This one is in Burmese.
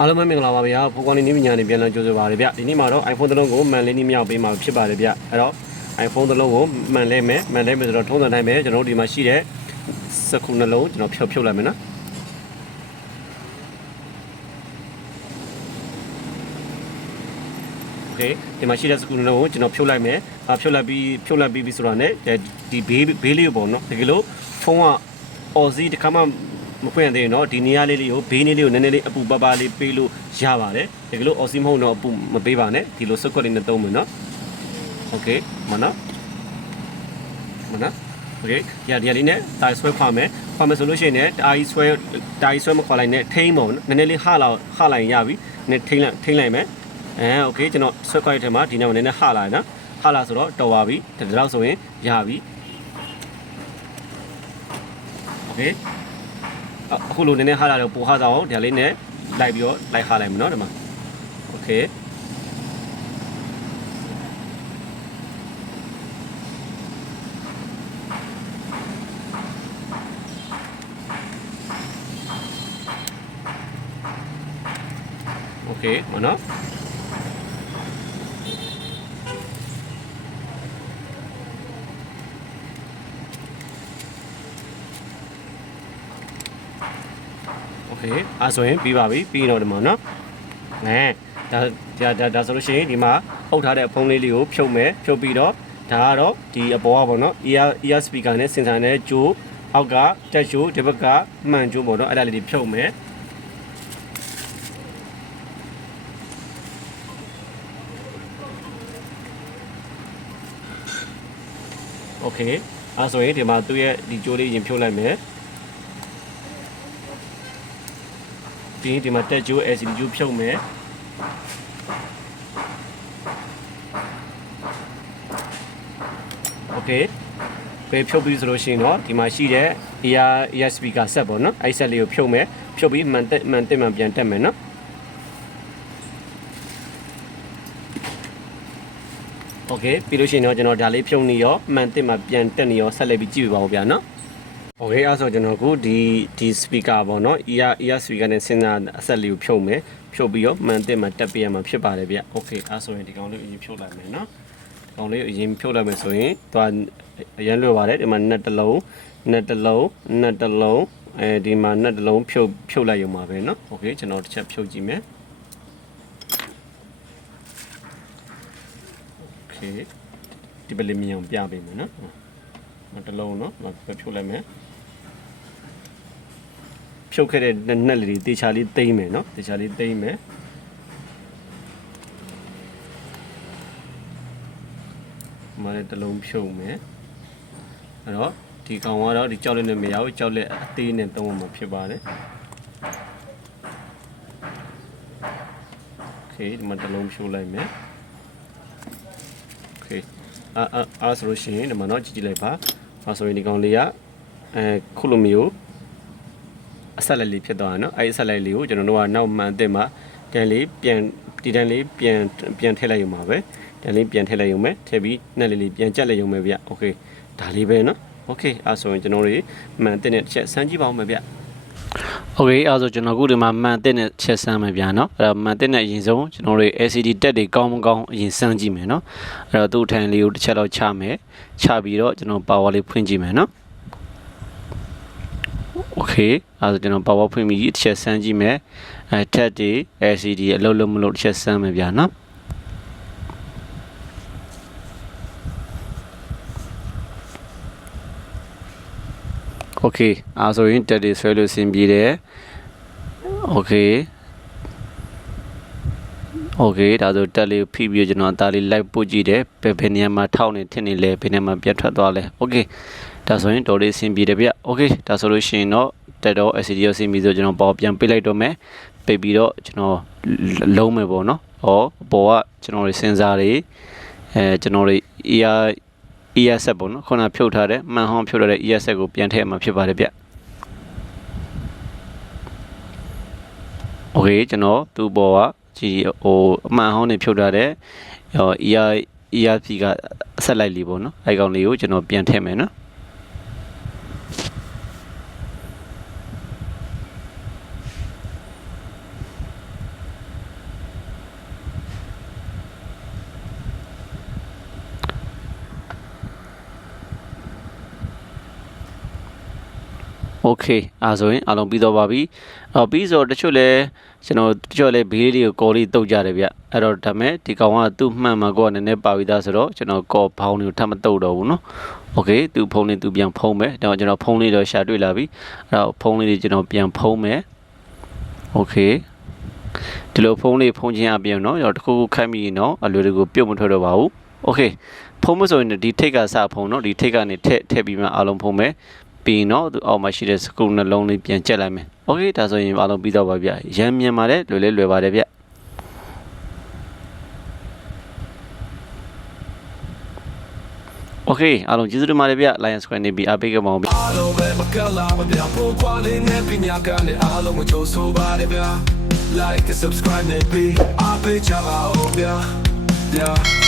အားလုံးပဲမင်္ဂလာပါဗျာဖိုကွန်နီနည်းပညာနေပြန်လည်ကြိုဆိုပါရစေဗျဒီနေ့မှာတော့ iPhone တစ်လုံးကိုမှန်လေးနည်းမြောက်ပေးမှာဖြစ်ပါတယ်ဗျအဲ့တော့ iPhone တစ်လုံးကိုမှန်လဲမယ်မှန်လဲမယ်ဆိုတော့ထုံးစံတိုင်းပဲကျွန်တော်တို့ဒီမှာရှိတဲ့စက္ကူနှလုံးကျွန်တော်ဖြုတ်ဖြုတ်လိုက်မယ်နော်โอเคဒီမှာရှိတဲ့စကူနှလုံးကိုကျွန်တော်ဖြုတ်လိုက်မယ်အာဖြုတ်လိုက်ပြီးဖြုတ်လိုက်ပြီးပြီဆိုတော့ ਨੇ ဒီဘေးဘေးလေးကိုပေါ့နော်တကယ်လို့ဖုန်းက Aussie တခါမှ မဖွင့်ရသေးရင်တော့ဒီနေရာလေးလေးကိုဘေးလေးလေးကိုနည်းနည်းလေးအပူပပလေးပေးလို့ရပါတယ်တကယ်လို့ Aussie မဟုတ်တော့အပူမပေးပါနဲ့ဒီလိုစက်ကွက်လေးနဲ့သုံးမယ်နော်โอเคမနော်မနော်โอเคဒီဒီလေးနဲ့တာဆွဲခွာမယ်ခွာမယ်ဆိုလို့ရှိရင်လည်းတာကြီးဆွဲတာကြီးဆွဲမခွာလိုက်နဲ့ထိန်းပေါ့နော်နည်းနည်းလေးဟလောက်ဟလိုက်ရပြီနည်းထိန်းလိုက်ထိန်းလိုက်မယ်အဲโอเคကျွန်တော်ဆွဲခွာရတဲ့ထဲမှာဒီနောက်နည်းနည်းဟလာနော်ဟလာဆိုတော့တော်ပါပြီဒီလောက်ဆိုရင်ရပြီโอเค အခုလိုနည်းနည်းဟားလာတော့ပိုဟားဆောင်ဒါလေးနဲ့လိုက်ပြီးတော့လိုက်ဟားလိုက်မယ်နော်ဒီမှာโอเคโอเคမနော် โอเคအဲဆိုရင်ပြီးပါပြီပြီးတော့ဒီမှာနော်အဲဒါဒါဒါဒါဆိုလို့ရှိရင်ဒီမှာအုပ်ထားတဲ့ဖုန်းလေးလေးကိုဖြုတ်မယ်ဖြုတ်ပြီးတော့ဒါကတော့ဒီအပေါ်ကပေါ့နော် ear ear speaker နဲ့စင်ဆာနဲ့ကြိုးအောက်ကတက်ရှိုးဒီဘက်ကမှန်ကြိုးပေါ့နော်အဲ့ဒါလေးတွေဖြုတ်မယ်โอเคအဲဆိုရင်ဒီမှာသူ့ရဲ့ဒီကြိုးလေးရင်ဖြုတ်လိုက်မယ် ပြီးရင်ဒီမှာတက်ကြိုး LCD ကြိုးဖြုတ်မယ်โอเคပဲဖြုတ်ပြီးဆိုလို့ရှိရင်တော့ဒီမှာရှိတဲ့ ear ear speaker set ပေါ့နော်အဲ့ set လေးကိုဖြုတ်မယ်ဖြုတ်ပြီးမှန်တက်မှန်တက်မှန်ပြန်တက်မယ်နော်โอเคပြီးလို့ရှိရင်တော့ကျွန်တော်ဒါလေးဖြုတ်နေရောမှန်တက်မှပြန်တက်နေရောဆက်လက်ပြီးကြည့်ပြပါဦးဗျာနော် โอเคအဲ့ဆိုကျွန်တော်ကိုဒီဒီ speaker ပေါ့နော် ear ear speaker နဲ့စဉ်းစားအဆက်လေးကိုဖြုတ်မယ်ဖြုတ်ပြီးတော့မှန်တက်မှတက်ပြရမှာဖြစ်ပါတယ်ဗျโอเคအဲ့ဆိုရင်ဒီကောင်လေးကိုအရင်ဖြုတ်လိုက်မယ်နော်ဒီကောင်လေးကိုအရင်ဖြုတ်လိုက်မယ်ဆိုရင်သွားအရင်လွယ်ပါတယ်ဒီမှာ net တစ်လုံး net တစ်လုံး net တစ်လုံးအဲဒီမှာ net တစ်လုံးဖြုတ်ဖြုတ်လိုက်ရုံပါပဲเนาะโอเคကျွန်တော်တစ်ချက်ဖြုတ်ကြည့်မယ်โอเคဒီပလီမီယံပြပေးမယ်เนาะနောက်တစ်လုံးเนาะနောက်ဖြုတ်လိုက်မယ် ဖြုတ်ခဲ့တဲ့နက်လေးတွေတေချာလေးသိမ့်မယ်เนาะတေချာလေးသိမ့်မယ်မလည်းတစ်လုံးဖြုတ်မယ်အဲ့တော့ဒီကောင်ကတော့ဒီကြောက်လက်နဲ့မရဘူးကြောက်လက်အသေးနဲ့သုံးမှာဖြစ်ပါတယ်โอเคဒီမှာတစ်လုံးဖြုတ်လိုက်မယ်โอเคအာအာအားဆိုလို့ရှိရင်ဒီမှာเนาะကြည့်ကြည့်လိုက်ပါအားဆိုရင်ဒီကောင်လေးကအဲခုလိုမျိုး အဆက်လက်လေးဖြစ်သွားတာเนาะအဲ့ဒီအဆက်လက်လေးကိုကျွန်တော်တို့ကနောက်မှန်အစ်စ်မှာတန်လေးပြန်ဒီတန်လေးပြန်ပြန်ထည့်လိုက်ရုံပါပဲတန်လေးပြန်ထည့်လိုက်ရုံပဲထည့်ပြီးနှက်လေးလေးပြန်ကြက်လိုက်ရုံပဲဗျโอเคဒါလေးပဲเนาะโอเคအဲ့ဆိုရင်ကျွန်တော်တို့မှန်အစ်စ်နဲ့တစ်ချက်စမ်းကြည့်ပါဦးမယ်ဗျโอเคအဲ့ဆိုကျွန်တော်ခုဒီမှာမှန်အစ်စ်နဲ့ချက်စမ်းမယ်ဗျာเนาะအဲ့တော့မှန်အစ်စ်နဲ့အရင်ဆုံးကျွန်တော်တို့ LCD တက်တွေကောင်းမကောင်းအရင်စမ်းကြည့်မယ်เนาะအဲ့တော့သူ့ထန်လေးကိုတစ်ချက်တော့ချမယ်ချပြီးတော့ကျွန်တော် power လေးဖွင့်ကြည့်မယ်เนาะ โอเคအဲဒါကျွန်တော် power ဖွင့်ပြီးတစ်ချက်စမ်းကြည့်မယ်အဲထက်တွေ LCD အလုပ်လုပ်မလို့တစ်ချက်စမ်းမယ်ဗျာနော်โอเคအဲဆိုရင်တက်တွေဆွဲလို့အဆင်ပြေတယ်โอเคโอเคဒါဆိုတက်လေးဖိပြီးကျွန်တော်အသားလေးလိုက်ပို့ကြည့်တယ်ဘယ်ဘယ်နေရာမှာထောက်နေထင်နေလဲဘယ်နေရာမှာပြတ်ထွက်သွားလဲโอเค ဒါဆိုရင်ဒေါ်လေးဆင်းပြီတပြ။ Okay ဒါဆိုလို့ရှိရင်တော့တက်တော့ acid ရောဆင်းပြီဆိုကျွန်တော်ပေါ်ပြန်ပိတ်လိုက်တော့မယ်။ပိတ်ပြီးတော့ကျွန်တော်လုံးမယ်ပေါ့နော်။ဟောပေါ်ကကျွန်တော်တွေစဉ်းစားတွေအဲကျွန်တော်တွေ ER ER set ပေါ့နော်။ခုနဖြုတ်ထားတဲ့မှန်ဟောင်းဖြုတ်ထားတဲ့ ER set ကိုပြန်ထည့်မှဖြစ်ပါတယ်ဗျ။ Okay ကျွန်တော်သူ့ပေါ်ကကြည်ဟိုအမှန်ဟောင်းနေဖြုတ်ထားတဲ့ ER ERP ကဆက်လိုက်လीပေါ့နော်။အဲကောင်လေးကိုကျွန်တော်ပြန်ထည့်မယ်နော်။ เคအားဆိုရင်အားလုံးပြီးတော့ပါပြီအော်ပြီးဆိုတော့တချို့လဲကျွန်တော်တချို့လဲဘေးလေးကိုကော်လေးတုတ်ကြတယ်ဗျအဲ့တော့ဒါမဲ့ဒီကောင်ကသူ့မှန်မှာကိုကနည်းနည်းပါပြီးသားဆိုတော့ကျွန်တော်ကော်ဘောင်းလေးကိုထပ်မတုတ်တော့ဘူးเนาะโอเคသူ့ဖုန်းလေးသူပြန်ဖုံးမယ်ဒါတော့ကျွန်တော်ဖုန်းလေးတော့ရှာတွေ့လာပြီအဲ့တော့ဖုန်းလေးတွေကျွန်တော်ပြန်ဖုံးမယ်โอเคဒီလိုဖုန်းလေးဖုံးခြင်းအပြင်เนาะကျွန်တော်တစ်ခုခုခိုက်မိရင်เนาะအလွယ်တကူပြုတ်မထွက်တော့ပါဘူးโอเคဖုံးမဆိုရင်ဒီထိတ်ကစဖုံးเนาะဒီထိတ်ကနေထက်ထည့်ပြီးမှအားလုံးဖုံးမယ် ပြီးရင်တော့သူအောက်မှာရှိတဲ့စကရူနှလုံးလေးပြန်ကျက်လိုက်မယ်။ Okay ဒါဆိုရင်အားလုံးပြီးတော့ပါဗျ။ရမ်းမြန်ပါတယ်လွယ်လဲလွယ်ပါတယ်ဗျ။ Okay အားလုံးကျေးဇူးတင်ပါတယ်ဗျ။ Lion Square နေပြီးအားပေးကြပါဦးဗျ။အားလုံးပဲမကလာမပြဖို့ကွာလေးနဲ့ပညာကလည်းအားလုံးကိုကြိုးဆိုပါတယ်ဗျာ like and subscribe နဲ့ပြီးအားပေးကြပါဦးဗျာ yeah